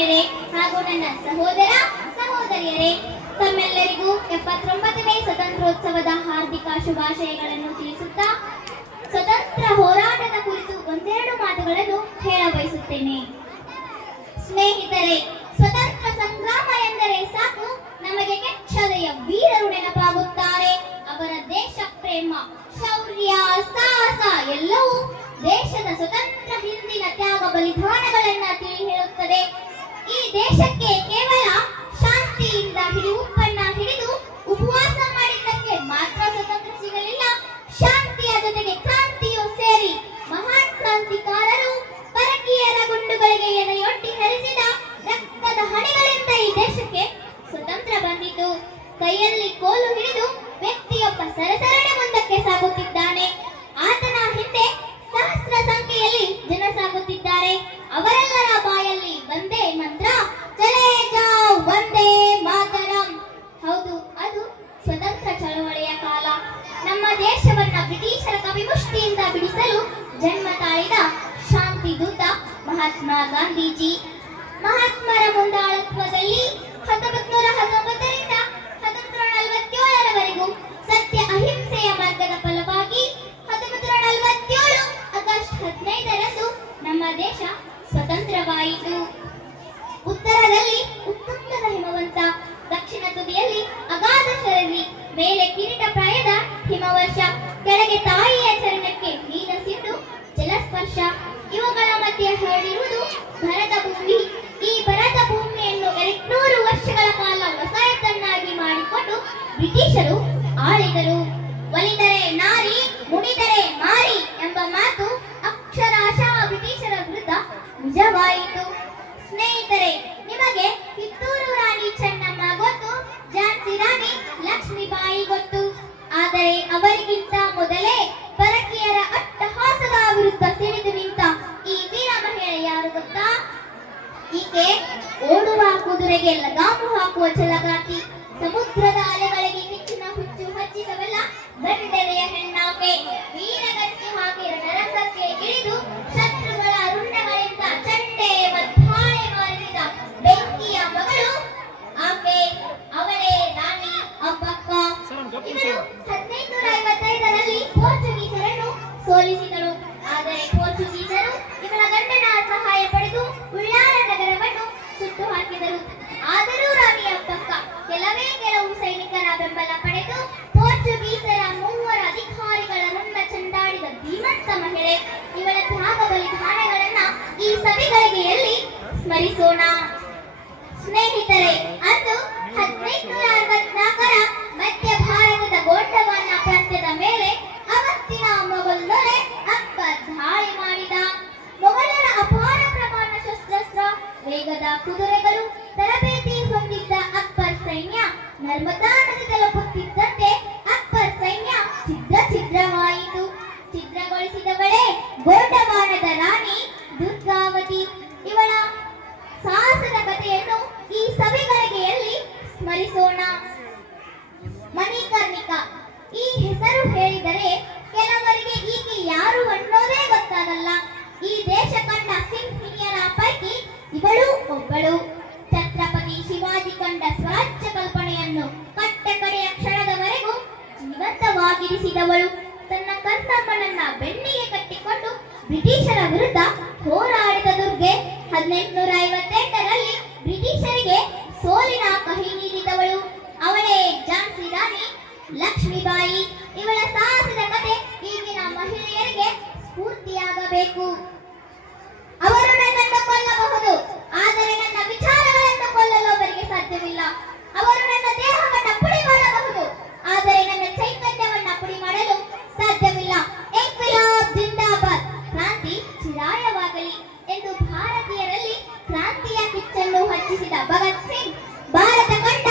ಗಣ್ಯರೇ ಹಾಗೂ ನನ್ನ ಸಹೋದರ ಸಹೋದರಿಯರೇ, ತಮ್ಮೆಲ್ಲರಿಗೂ ಎಪ್ಪತ್ತೊಂಬತ್ತನೇ ಸ್ವತಂತ್ರೋತ್ಸವದ ಹಾರ್ದಿಕ ಶುಭಾಶಯಗಳನ್ನು ತಿಳಿಸುತ್ತಾ ಸ್ವತಂತ್ರ ಹೋರಾಟದ ಕುರಿತು ಒಂದೆರಡು ಮಾತುಗಳನ್ನು ಹೇಳ ಬಯಸುತ್ತೇನೆ. ಸ್ನೇಹಿತರೆ, ಸ್ವತಂತ್ರ ಸಂಗ್ರಾಮ ಎಂದರೆ ಸಾಕು, ನಮಗೆ ಕೆಚ್ಚದೆಯ ವೀರರು ನೆನಪಾಗುತ್ತಾರೆ. ಅವರ ದೇಶ, ಪ್ರೇಮ, ಶೌರ್ಯ, ಸಾಹಸ ಎಲ್ಲವೂ ದೇಶದ ಸ್ವತಂತ್ರ ಹಿಂದಿನ ತ್ಯಾಗ ಬಲಿದಾನಗಳನ್ನ ತಿಳಿ ಹೇಳುತ್ತದೆ ಈ ದೇಶಕ್ಕೆ ಕೇವಲ ಶಾಂತಿಯಿಂದ ಹಿಡಿ ಉಪ್ಪನ್ನ ಹಿಡಿದು ಉಪವಾಸ ಮಾಡಿದ್ದಕ್ಕೆ ಮಾತ್ರ ಸ್ವತಂತ್ರ ಸಿಗಲಿಲ್ಲ. ಶಾಂತಿಯ ಜೊತೆಗೆ ಕ್ರಾಂತಿಯು ಸೇರಿ ಮಹಾನ್ ಕ್ರಾಂತಿಕಾರರು ಪರಕೀಯರ ಗುಂಡುಗಳಿಗೆ ಎದೆಯೊಡ್ಡಿ ಹರಿಸಿದ ರಕ್ತದ ಹಣೆಗಳಿಂದ ಈ ದೇಶಕ್ಕೆ ಸ್ವತಂತ್ರ ಬಂದಿತು. ಕೈಯಲ್ಲಿ ಕೋಲು ಹಿಡಿದು ವ್ಯಕ್ತಿಯೊಬ್ಬ ಸರಸರನೆ ಶಾಂತಿ ದೂತ, ಮಹಾತ್ಮ ಗಾಂಧೀಜಿ. ಮಹಾತ್ಮರ ಮುಂದಾಳತ್ವದಲ್ಲಿ ಹತ್ತೊಂಬತ್ತು ನೂರ ಹತ್ತೊಂಬತ್ತರಿಂದ ಹತ್ತೊಂಬತ್ತು ನೂರ ನಲವತ್ತೇಳರವರೆಗೂ ಸತ್ಯ ಅಹಿಂಸೆಯ ಮಾರ್ಗದ ಫಲವಾಗಿ ಹತ್ತೊಂಬತ್ತು ನೂರ ನಲವತ್ತೇಳು ಆಗಸ್ಟ್ ಹದಿನೈದರಂದು ನಮ್ಮ ದೇಶ ಸ್ವತಂತ್ರವಾಯಿತು. ಉತ್ತರದಲ್ಲಿ ಉತ್ತುಂಗದ ಹಿಮವಂತ, ದಕ್ಷಿಣ ತುದಿಯಲ್ಲಿ ಅಗಾಧ ಮೇಲೆ ಕಿರೀಟ ಪ್ರಾಯದ ಹಿಮವರ್ಷ, ಕೆಳಗೆ ತಾಯಿಯ ಚರಣಕ್ಕೆ ನೀಲ ಜಲಸ್ಪರ್ಶ, ಇವುಗಳ ಮಧ್ಯೆ ಹರಡಿರುವುದು ಭರತ ಭೂಮಿ ಈ ಭರತ ಭೂಮಿಯನ್ನು ಎರಡ್ನೂರು ವರ್ಷಗಳ ಕಾಲ ವಸಾಯತನ್ನಾಗಿ ಮಾಡಿಕೊಂಡು ಬ್ರಿಟಿಷರು ಆಳಿದರು. ಒಲಿದರೆ ನಾರಿ ಮುಡಿದರೆ ಮಾರಿ ಎಂಬ ಮಾತು ಅಕ್ಷರಶಃ ಬ್ರಿಟಿಷರ ವಿರುದ್ಧ ನಿಜವಾಯಿತು. ಸ್ನೇಹಿತರೆ, ನಿಮಗೆ ಕಿತ್ತೂರು ರಾಣಿ ಚೆನ್ನಮ್ಮ ಗೊತ್ತು, ಝಾನ್ಸಿ ರಾಣಿ ಲಕ್ಷ್ಮೀಬಾಯಿ ಗೊತ್ತು. ಆದರೆ ಅವರಿಗಿಂತ ಮೊದಲೇ ಪರಕೀಯರ ಅಟ್ಟಹಾಸದ ವಿರುದ್ಧ ಸಿಡಿದು ನಿಂತ ಈ ವೀರ ಮಹಿಳೆ ಯಾರು ಗೊತ್ತಾ ಈಕೆ ಓಡುವ ಕುದುರೆಗೆ ಲಗಾಮು ಹಾಕುವ ಛಲಗಾತಿ. ಸಮುದ್ರದ ಅಲೆಗಳಿಗೆ ಕಿಚ್ಚಿನ ಹುಚ್ಚು ಹಚ್ಚಿದವಲ್ಲ ಬಂಡೆಲೆಯ ಹೆಣ್ಣಾಕೆ ವೀರಗತ್ತಿ ಹಾಕಿ ನರಸಕ್ಕೆ ಇಳಿದು ಶತ್ರುಗಳ ರುಂಡಗಳಿಂದ ಚಂಡೆ ಮದ್ದಾಳೆ ಮಾರಿದ ಬೆಂಕಿಯ ಮಗಳು ಆಕೆ ಅವಳೇ ರಾಣಿ ಅಪ್ಪಕ್ಕ ಇವರು ಹದಿನೈದುನೂರ ಐವತ್ತೈದರಲ್ಲಿ ಪೋರ್ಚುಗೀಸರನ್ನು ಸೋಲಿಸಿದರು. ಆದರೆ ಪೋರ್ಚುಗೀಸರು ಇವರ ಗಂಡನ ಸಹಾಯ ಪಡೆದು ಉಳ್ಳಾಲ ನಗರವನ್ನು ಸುಟ್ಟು ಹಾಕಿದರು ಆದರೂ ರಾಣಿ ಅಬ್ಬಕ್ಕ ಕೆಲವೇ ಕೆಲವು ಸೈನಿಕರ ಬೆಂಬಲ ಪಡೆದು ಪೋರ್ಚುಗೀಸರ ಮೂವರ ಅಧಿಕಾರಿಗಳ ಮುಂದ ಚೆಂಡಾಡಿದ ಧೀಮಂತ ಮಹಿಳೆ, ಇವಳ ತ್ಯಾಗ ಬಲಿದಾನಗಳನ್ನ ಈ ಸಭೆಗಳಿಗೆಯಲ್ಲಿ ಸ್ಮರಿಸೋಣ. ಸ್ನೇಹಿತರೆ, ಅಂದು ಹದಿನೈದುನೂರ ಅರವತ್ನಾಲ್ಕರ ಮಧ್ಯ ಭಾರತದ ಗೋಂಡವಾನ ಪ್ರಾಂತ್ಯದ ಮೇಲೆ ಅವತ್ತಿನ ಮೊಘಲ್ ದೊರೆ ಅಪ್ಪ ದಾಳಿ ಮಾಡಿದ. ಮೊಘಲರ ಅಪಾರ ಪ್ರಮಾಣ ಶಸ್ತ್ರಾಸ್ತ್ರ, ವೇಗದ ಕುದುರೆಗಳು ಜೀವಂತವಾಗಿರಿಸಿದವಳು ತನ್ನ ಕರ್ತಮ್ಮನನ್ನ ಬೆನ್ನಿಗೆ ಕಟ್ಟಿಕೊಂಡು ಬ್ರಿಟಿಷರ ವಿರುದ್ಧ ಹೋರಾಡಿದ ದುರ್ಗೆ ಹದಿನೆಂಟುನೂರ ಐವತ್ತೆಂಟರಲ್ಲಿ ಬ್ರಿಟಿಷರಿಗೆ ಸೋಲಿನ ಕಹಿ ನೀಡಿದವಳು. ಅವಳೇ ಜಾನ್ಸಿ ರಾಣಿ, ಲಕ್ಷ್ಮೀಬಾಯಿ, ಇವಳ ಸಾಹಸದ ಕತೆ ಈಗಿನ ಮಹಿಳೆಯರಿಗೆ ಸ್ಫೂರ್ತಿಯಾಗಬೇಕು. ಅವರು ನನ್ನನ್ನು ಕೊಲ್ಲಬಹುದು ಆದರೆ ನನ್ನ ವಿಚಾರಗಳನ್ನು ಕೊಲ್ಲಲು ಅವರಿಗೆ ಸಾಧ್ಯವಿಲ್ಲ. ಅವರು ಹಚ್ಚಿಸಿದ ಭಗತ್ ಸಿಂಗ್, ಭಾರತ ಕಂಡ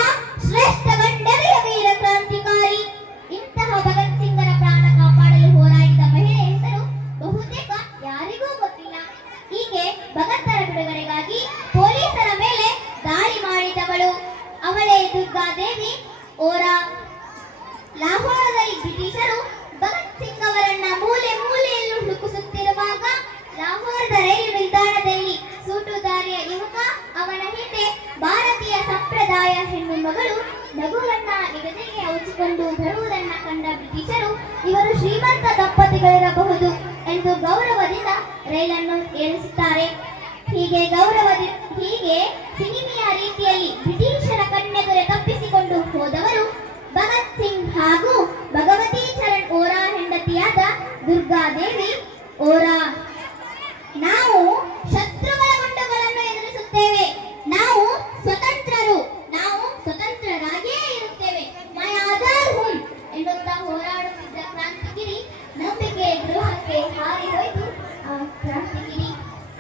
ಶ್ರೇಷ್ಠ ಗಂಡವೀರ ವೀರ ಕ್ರಾಂತಿಕಾರಿ. ಇಂತಹ ಭಗತ್ ಸಿಂಗ್ನ ಪ್ರಾಣ ಕಾಪಾಡಲು ಹೋರಾಡಿದ ಮಹಿಳೆ ಹೆಸರು ಬಹುತೇಕ ಯಾರಿಗೂ ಗೊತ್ತಿಲ್ಲ. ಹೀಗೆ ಭಗತ್ತರ ಬಿಡುಗಡೆಗಾಗಿ ಪೊಲೀಸರ ಮೇಲೆ ದಾಳಿ ಮಾಡಿದವಳು. ಅವಳೇ ದುರ್ಗಾದೇವಿ ಓರಾ ಲಾಹೋರದಲ್ಲಿ ಬ್ರಿಟಿಷರು ಭಗತ್ ಸಿಂಗ್ ಅವರನ್ನ ಮೂಲೆ ಮೂಲೆಯಲ್ಲೂ ಹುಡುಕಿಸುತ್ತಿರುವಾಗ ಲಾಹೋರದ ರೈಲು ಅವನ ಹಿಂದೆ ಭಾರತೀಯ ಸಂಪ್ರದಾಯ ಹೆಣ್ಣು ಮಗಳು ನಗುವನ್ನ ಎದೆಗೆ ಹಂಚಿಕೊಂಡು ಬರುವುದನ್ನ ಕಂಡ ಬ್ರಿಟಿಷರು, ಇವರು ಶ್ರೀಮಂತ ದಂಪತಿಗಳಿರಬಹುದು ಎಂದು ಗೌರವದಿಂದ ರೈಲನ್ನು ಏರಿಸುತ್ತಾರೆ. ಹೀಗೆ ಗೌರವದ, ಹೀಗೆ ಸಿನಿಮೆಯ ರೀತಿಯಲ್ಲಿ ಬ್ರಿಟಿಷರ ಕಣ್ಣೆದುರೆ ತಪ್ಪಿಸಿಕೊಂಡು ಹೋದವರು ಭಗತ್ ಸಿಂಗ್ ಹಾಗೂ ಭಗವತಿ ಚರಣ್ ಓರಾ ಹೆಂಡತಿಯಾದ ದುರ್ಗಾದೇವಿ. ಓರಾ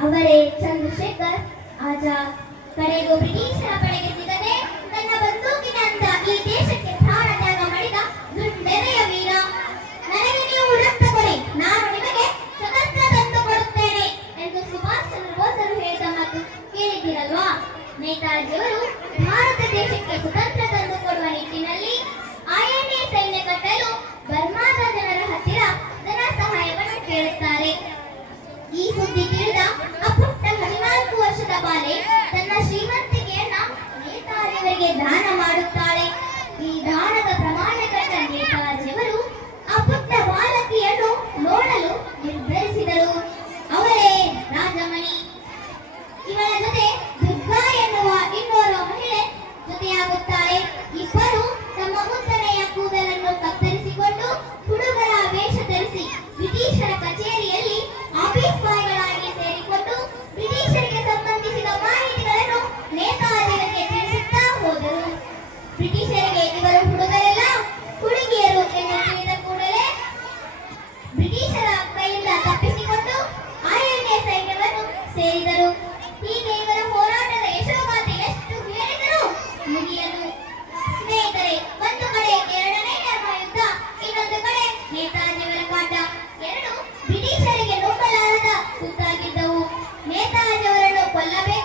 ಅವರೇ ಚಂದ್ರಶೇಖರ್ ಆಜ ಕರೆಗೂ ಬ್ರಿಟಿಷರ ಪಡೆಗೆ ಸಿಗದೆ ತನ್ನ ಬಂದೂಕಿನಂತ ಈ ದೇಶಕ್ಕೆ ಪ್ರಾಣ ತ್ಯಾಗ ಮಾಡಿದ ದುಂಡೆರೆಯ ವೀರ. ನನಗೆ ನೀವು ರಕ್ತ ಕೊಡಿ, ನಾನು ನಿಮಗೆ ಸ್ವತಂತ್ರ ತಂದು ಕೊಡುತ್ತೇನೆ ಎಂದು ಸುಭಾಷ್ ಚಂದ್ರ ಬೋಸರು ಹೇಳಿದ ಮಾತು ಕೇಳಿದ್ದೀರಲ್ವಾ? ನೇತಾಜಿಯವರು ಭಾರತ ದೇಶಕ್ಕೆ ಸ್ವತಂತ್ರ ತಂದು ಕೊಡುವ ನಿಟ್ಟಿನಲ್ಲಿ ಬಾಲೆ ತನ್ನ ಶ್ರೀಮಂತಿಕೆಯನ್ನ ನೇತಾರಿಯವರಿಗೆ ದಾನ ಮಾಡುತ್ತಾಳೆ. ಈ ದಾನದ ನೇತಾಜವರನ್ನು ಕೊಲ್ಲಬೇಕು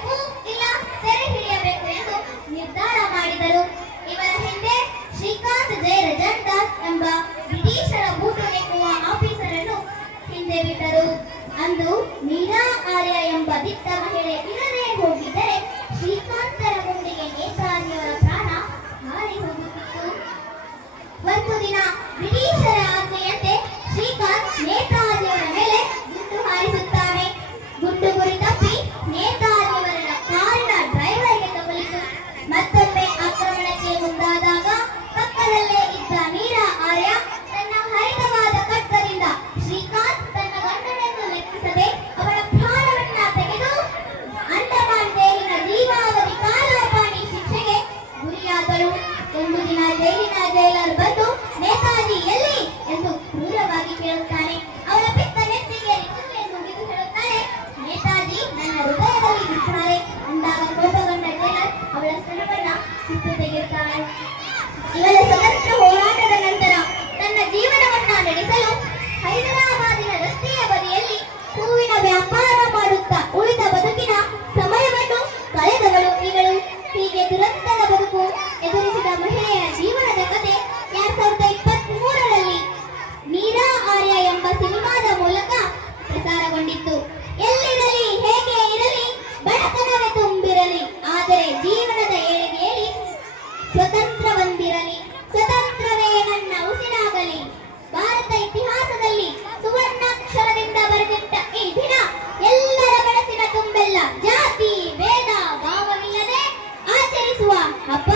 아빠